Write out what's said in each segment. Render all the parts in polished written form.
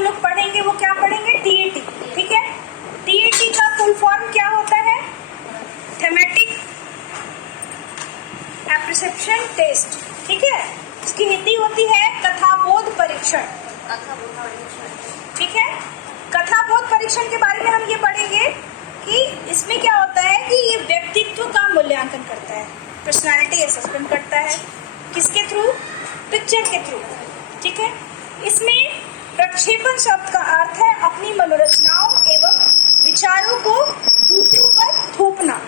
हम लोग पढ़ेंगे वो क्या पढ़ेंगे, टीएटी। ठीक है, टीएटी का फुल फॉर्म क्या होता है, थेमेटिक एप्रिसिएशन टेस्ट। ठीक है, इसकी हिंदी होती है कथाबोध परीक्षण। ठीक है, कथाबोध परीक्षण के बारे में हम ये पढ़ेंगे कि इसमें क्या होता है कि ये व्यक्तित्व का मूल्यांकन करता है, पर्सनालिटी असेसमेंट करता है। किसके थ्रू, पिक्चर के थ्रू। ठीक है, इसमें प्रक्षेपण शब्द का अर्थ है अपनी मनोरचनाओं एवं विचारों को दूसरों पर थोपना।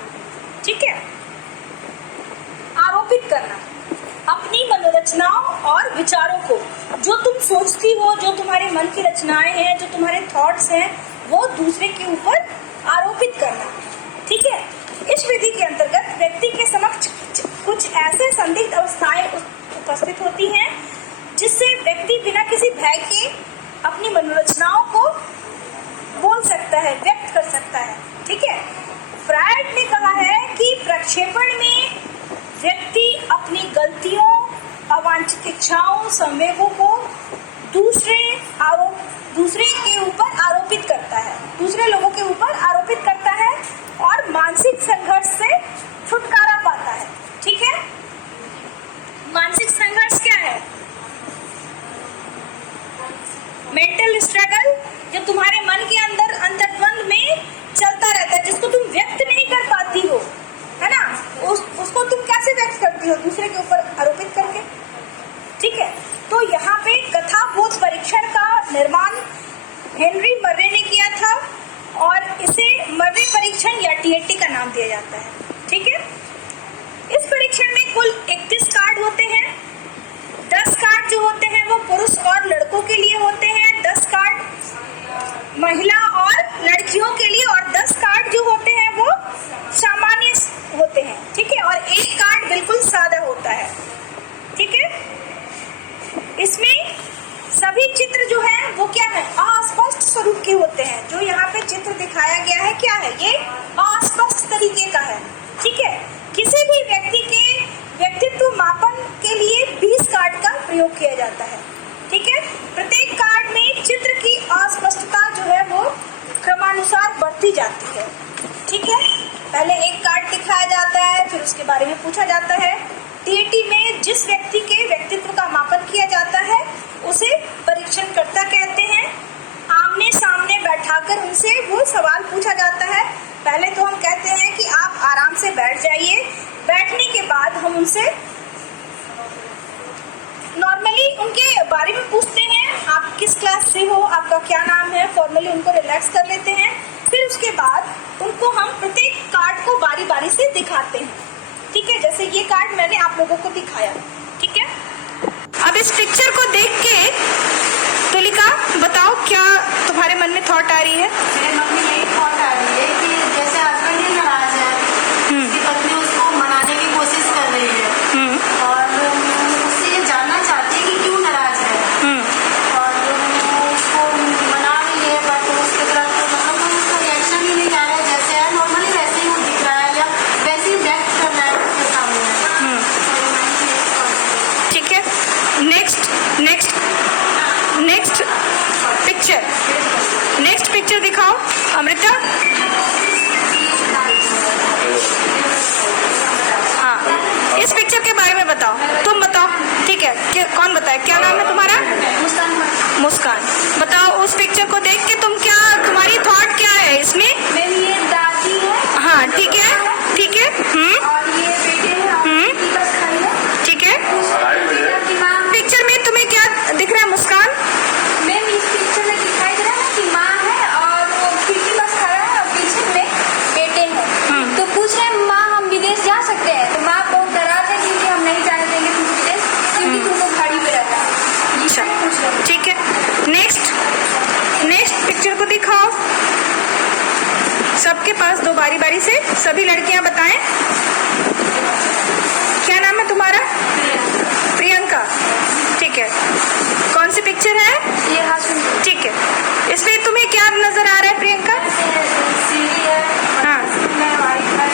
ठीक है, आरोपित करना अपनी मनोरचनाओं और विचारों को, जो तुम सोचती हो, जो तुम्हारे मन की रचनाएं हैं, जो तुम्हारे थॉट्स हैं, वो दूसरे के ऊपर आरोपित करना। ठीक है, इस विधि के अंतर्गत व्यक्ति के समक्ष कुछ ऐसे संदिग्ध अवस्थाएं उपस्थित होती हैं जिससे व्यक्ति बिना किसी भय के अपनी मनोरचनाओं को बोल सकता है, व्यक्त कर सकता है। ठीक है, फ्रायड ने कहा है कि प्रक्षेपण में व्यक्ति अपनी गलतियों, अवांछित इच्छाओं, संवेगों को दूसरे के ऊपर आरोपित करता है, दूसरे लोगों के ऊपर आरोपित करता है और मानसिक संघर्ष से छुटकारा पाता है। ठीक है, मानसिक संघर्ष क्या है, मेंटल स्ट्रगल, जो तुम्हारे मन के अंदर अंतर्द्वंद में चलता रहता है, जिसको तुम व्यक्त नहीं कर पाती हो, है ना, उसको तुम कैसे व्यक्त करती हो, दूसरे के ऊपर आरोपित करके। ठीक है, तो यहाँ पे कथाबोध परीक्षण का निर्माण हेनरी मर्रे ने किया था और इसे मर्रे परीक्षण या टीएटी का नाम दिया जाता है। ठीक है, इस परीक्षण में कुल 31 कार्ड होते हैं। 10 कार्ड जो होते हैं वो पुरुष और लड़कों के लिए होते हैं, 10 कार्ड महिला और लड़कियों के लिए, और 10 कार्ड जो होते हैं वो सामान्य होते हैं। ठीक है, और एक कार्ड बिल्कुल सादा होता है। ठीक है, इसमें सभी चित्र जो है वो क्या है, अस्पष्ट स्वरूप के होते हैं। जो यहाँ पे चित्र दिखाया गया है क्या है, ये अस्पष्ट तरीके का है। ठीक है, किसी भी व्यक्ति के व्यक्तित्व मापन के लिए 20 कार्ड का प्रयोग किया जाता है। ठीक है, प्रत्येक कार्ड में चित्र की अस्पष्टता जो है वो क्रमानुसार बढ़ती जाती है। ठीक है, पहले एक कार्ड दिखाया जाता है, फिर उसके बारे में पूछा जाता है। टीएटी में जिस व्यक्ति के व्यक्तित्व का मापन किया जाता है उसे परीक्षणकर्ता कहते हैं। आमने सामने बैठाकर उनसे वो सवाल पूछा जाता है। पहले तो हम कहते हैं कि आप आराम से बैठ जाइए, बैठने के बाद हम उनसे नॉर्मली उनके बारे में पूछते हैं, आप किस क्लास से हो, आपका क्या नाम है, फॉर्मली उनको रिलैक्स कर लेते हैं। फिर उसके बाद उनको हम प्रत्येक कार्ड को बारी बारी से दिखाते हैं। ठीक है, जैसे ये कार्ड मैंने आप लोगों को दिखाया। ठीक है, अब इस पिक्चर को देख के तुलिका बताओ क्या तुम्हारे मन में थॉट आ रही है। मेरे मन में यही थॉट आ रही है कि जैसे हस्बैंड ही नाराज है, उसकी पत्नी उसको मनाने की कोशिश कर रही है और उससे ये जानना चाहती है कि क्यों नाराज है, और उसको मना रही है बट उसके तरफ मतलब उसका रिएक्शन ही नहीं आ रहा है, जैसे है नॉर्मली वैसे ही वो दिख रहा है या वैसे ही व्यक्त कर रहा है उसके सामने। ठीक है, नेक्स्ट पिक्चर दिखाओ अमृता। हाँ, इस पिक्चर के बारे में बताओ, तुम बताओ। ठीक है, कौन बताए, क्या नाम है तुम्हारा? मुस्कान। बताओ उस पिक्चर को देख के तुम्हारी थॉट क्या है इसमें? मेरी ये दादी है। हाँ, ठीक है, ठीक है। और ये बेटे हैं, बस खाई है। ठीक है, पिक्चर में तुम्हें क्या दिख रहा है मुस्कान? मैम इस पिक्चर में दिखाई दे रहा है कि माँ है और वो खिड़की बस खड़ा है और पीछे में बेटे हैं। तो पूछ रहे हैं माँ हम विदेश जा सकते हैं, तो माँ बहुत नाराज है क्योंकि हम नहीं जाने देंगे तुम विदेश, क्योंकि तुमको गाड़ी पे रहता है। अच्छा, ठीक है, नेक्स्ट पिक्चर को दिखाओ सबके पास, दो बारी बारी से। सभी लड़कियां बताएं क्या नाम है तुम्हारा? प्रियंका। ठीक है, कौन सी पिक्चर है ये? हाँ, ठीक है, इसमें तुम्हें क्या नजर आ रहा है प्रियंका? सीढ़ी है, हाँ,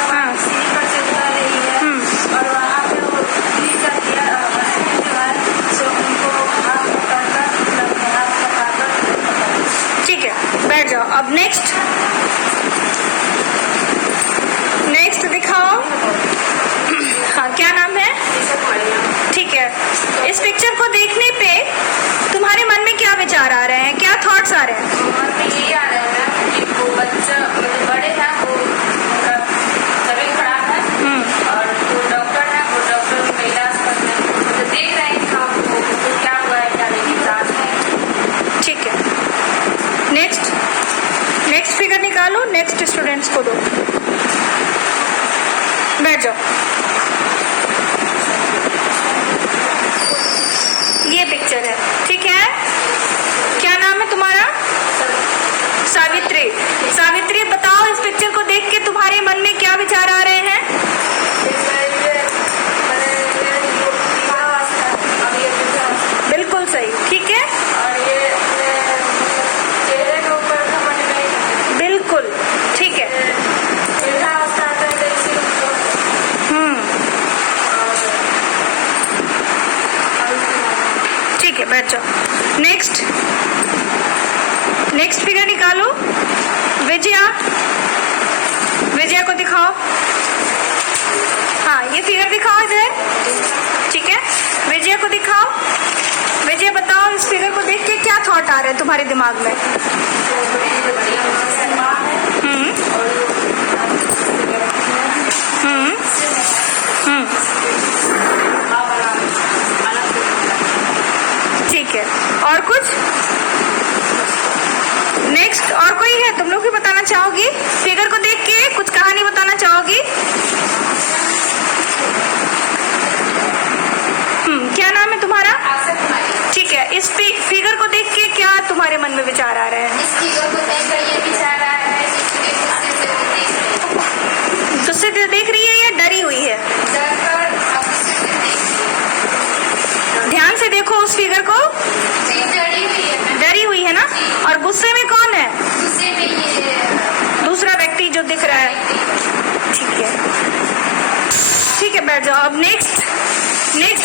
हाँ, सीढ़ी पर से उतर रही है और वहाँ पे वो गिर जाती है जो है, सो उनको हाथ पकड़कर हाथ पकड़कर अब नेक्स्ट दिखाओ। हाँ, क्या नाम है? ठीक है, इस पिक्चर को देखने पे तुम्हारे मन में क्या विचार आ रहे हैं, क्या थॉट्स आ रहे हैं? मन में यही आ रहा है कि वो बच्चा मतलब बड़े हैं, वो उनका तबीयत खराब है और जो डॉक्टर है वो डॉक्टर उनका इलाज कर रहे हैं, मतलब देख रहे हैं कि हाँ वो क्या हुआ है, क्या नहीं, इलाज है। ठीक है, नेक्स्ट फिगर निकालो, नेक्स्ट स्टूडेंट्स को दो, बैठ जाओ। ये पिक्चर है, ठीक है, क्या नाम है तुम्हारा? सावित्री, बताओ इस पिक्चर को देख के तुम्हारे मन में क्या विचार आ रहे हैं? बिल्कुल सही, ठीक है, बिल्कुल ठीक है। ठीक है, बैठ जाओ। नेक्स्ट फिगर निकालो। विजया को दिखाओ। हाँ, ये फिगर दिखाओ इधर, ठीक है, विजया को दिखाओ। विजय, बताओ इस फिगर को देख के क्या थॉट आ रहे हैं तुम्हारे दिमाग में? ठीक है, और कुछ? नेक्स्ट और कोई है? तुम लोग भी बताना चाहोगी? फिगर को देख के कुछ कहानी बताना चाहोगी? क्या नाम है तुम्हारा? ठीक है, इस फिगर को देख के क्या तुम्हारे मन में विचार आ रहे हैं? इस फिगर को देख कर ये विचार आ रहा है कि गुस्से से देख रही है या डरी हुई है? ध्यान से देखो उस फिगर को। डरी हुई है ना? और गुस्से में कौन है? गुस्से में ये दूसरा व्यक्ति जो दिख रहा है। ठीक है, बैठ जाओ। अब नेक्स्ट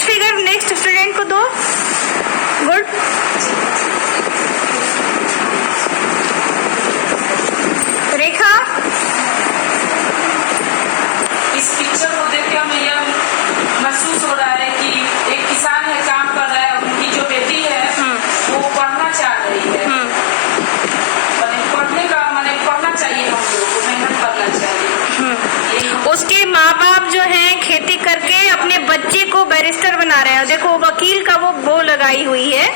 फिगर नेक्स्ट स्टूडेंट को दो। गुड। रेखा, इस पिक्चर को देख के हमें यह महसूस हो रहा है कि एक किसान है, काम कर रहा है, उनकी जो बेटी है वो पढ़ना चाह रही है। पढ़ना चाहिए, हम लोगों को मेहनत करना चाहिए। उसके माँ बाप जो हैं खेती करके अपने बच्चे को बैरिस्टर बना रहे हैं। देखो वकील का वो लगाई हुई है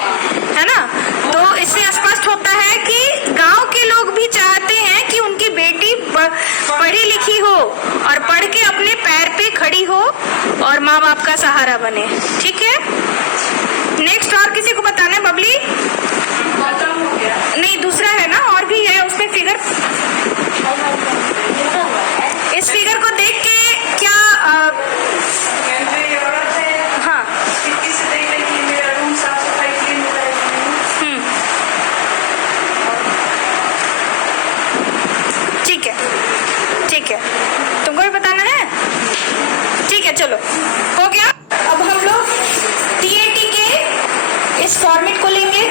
ना? तो इससे स्पष्ट होता है कि गांव के लोग भी चाहते हैं कि उनकी बेटी पढ़ी लिखी हो और पढ़ के अपने पैर पे खड़ी हो और माँ बाप का सहारा बने। ठीक है, नेक्स्ट और किसी को बताना है? बबली, नहीं, दूसरा है ना, और भी है उसमें फिगर। इस फिगर को देख के क्या हाँ, ठीक है, तुमको भी बताना है? ठीक है, चलो, हो गया। अब हम लोग TAT के इस फॉर्मेट को लेंगे।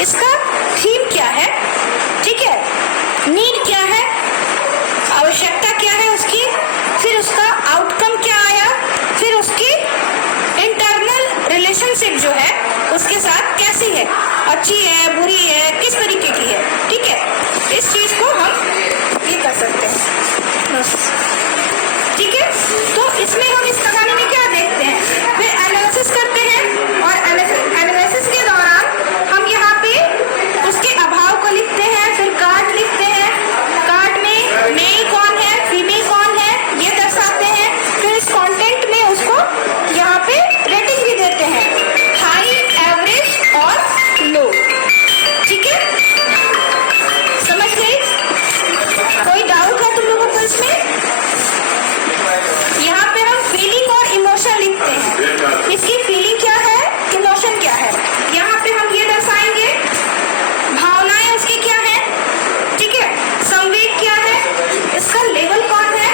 इसका थीम क्या है, ठीक है, नीड क्या है, आवश्यकता क्या है उसकी, फिर उसका आउटकम क्या आया, फिर उसकी इंटरनल रिलेशनशिप जो है उसके साथ कैसी है, अच्छी है, बुरी है, किस तरीके की है, ठीक है। इस चीज को हम ये कर सकते हैं बस, ठीक है। तो इसमें हम इस कहानी में क्या देखते हैं, फिर एनालिसिस करते हैं और एनालिसिस के दौरान हम यहाँ पे उसके अभाव को लिखते हैं, फिर कार्ड लिखते हैं, कार्ड में मेल कौन है, फीमेल कौन है, ये दर्शाते हैं, फिर इस कंटेंट में उसको यहाँ पे रेटिंग भी देते हैं, हाई, एवरेज और लो, ठीक है। समझ गई? कोई डाउट है तुम लोगों को इसमें? यहाँ पे हम फीलिंग और इमोशन लिखते हैं, इसकी फीलिंग क्या है, इमोशन क्या है, यहाँ पे हम ये दर्शाएंगे, भावनाएं उसकी क्या है, ठीक है, संवेग क्या है, इसका लेवल कौन है,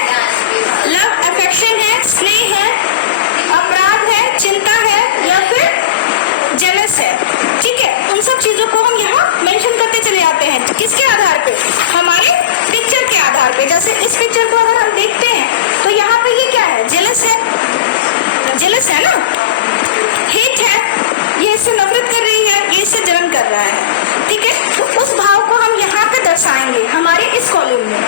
लव अफेक्शन है, स्नेह है, अपराध है, चिंता है या फिर जेलस है, ठीक है। उन सब चीजों को हम यहाँ मेंशन करते चले जाते हैं, किसके आधार पे, हमारे पिक्चर के आधार पे। जैसे इस पिक्चर को अगर हम देखते हैं तो यहाँ पे ये क्या है, जेलस है, जेलस है ना, हेट है, ये इससे नफरत कर रही है, ये इससे जलन कर रहा है, ठीक है। तो उस भाव को हम यहाँ पे दर्शाएंगे हमारे इस कॉलम में।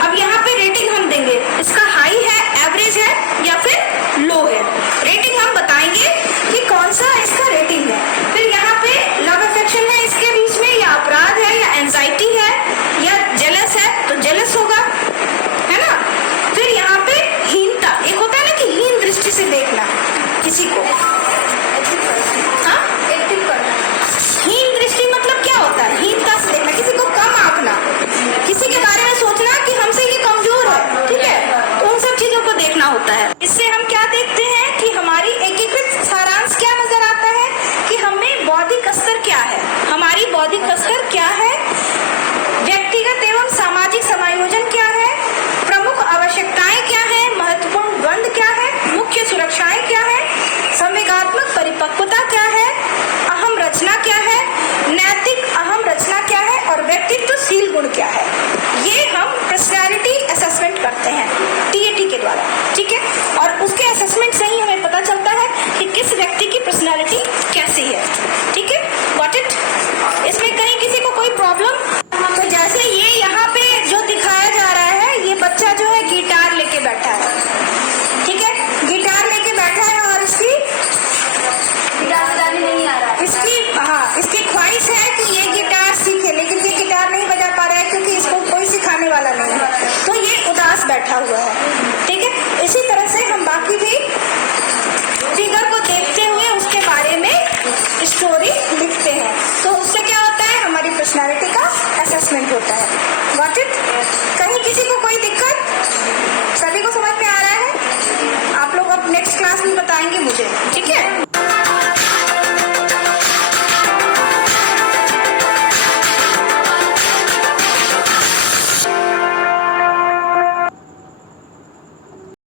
अब यहाँ पे रेटिंग हम देंगे, इसका हाई है, एवरेज है या फिर लो है, रेटिंग हम बताएंगे कि कौन सा इसका रेटिंग है। फिर यहाँ पे लव अफेक्शन है इसके बीच में, या अपराध है, या एंजाइटी है, या जेलस है, तो जेलस होगा, है ना। फिर यहाँ पे हीनता, एक होता है ना कि हीन दृष्टि से देखना किसी को, हाँ, हीन दृष्टि मतलब क्या होता है, हीनता से देखना, किसी को कम आंकना, किसी के बारे में सोचना कि हमसे ये कमजोर है, ठीक है, तो उन सब चीजों को देखना होता है। इससे हम क्या देखते हैं कि हमारी एकीकृत सारांश क्या नजर आता है कि हमें बौद्धिक स्तर क्या है, हमारी बौद्धिक स्तर क्या है, व्यक्तिगत एवं सामाजिक समायोजन क्या है, प्रमुख आवश्यकताएं क्या है, महत्वपूर्ण द्वंद क्या है, मुख्य सुरक्षाएं क्या है, संवेगात्मक परिपक्वता क्या है, अहम रचना क्या है, नैतिक अहम रचना क्या है और व्यक्तित्वशील गुण क्या है। ये हम पर्सनैलिटी असेसमेंट करते हैं TAT के द्वारा, ठीक है। और उसके असेसमेंट से ही हमें पता चलता है कि किस व्यक्ति की पर्सनैलिटी कैसी है, ठीक है। Got it? इसमें कहीं किसी को कोई प्रॉब्लम? तो जैसे ये यहाँ पे जो दिखाया जा रहा है, ये बच्चा जो है गिटार लेके बैठा है, ठीक है, गिटार लेके बैठा है और इसकी गिटार बजाने नहीं आ रहा है, इसकी, हाँ, इसकी ख्वाहिश है कि ये गिटार सीखे, लेकिन ये गिटार नहीं बजा पा रहा है क्योंकि इसको कोई सिखाने वाला नहीं है, तो ये उदास बैठा हुआ है, ठीक है। इसी तरह से हम बाकी भी फिगर को देखते हुए उसके बारे में स्टोरी लिखते हैं, तो उससे क्या होता है, हमारी पर्सनैलिटी का असेसमेंट होता है। Got it? कहीं किसी को कोई दिक्कत? सभी को समझ में आ रहा है? आप लोग अब नेक्स्ट क्लास में बताएंगे मुझे, ठीक है।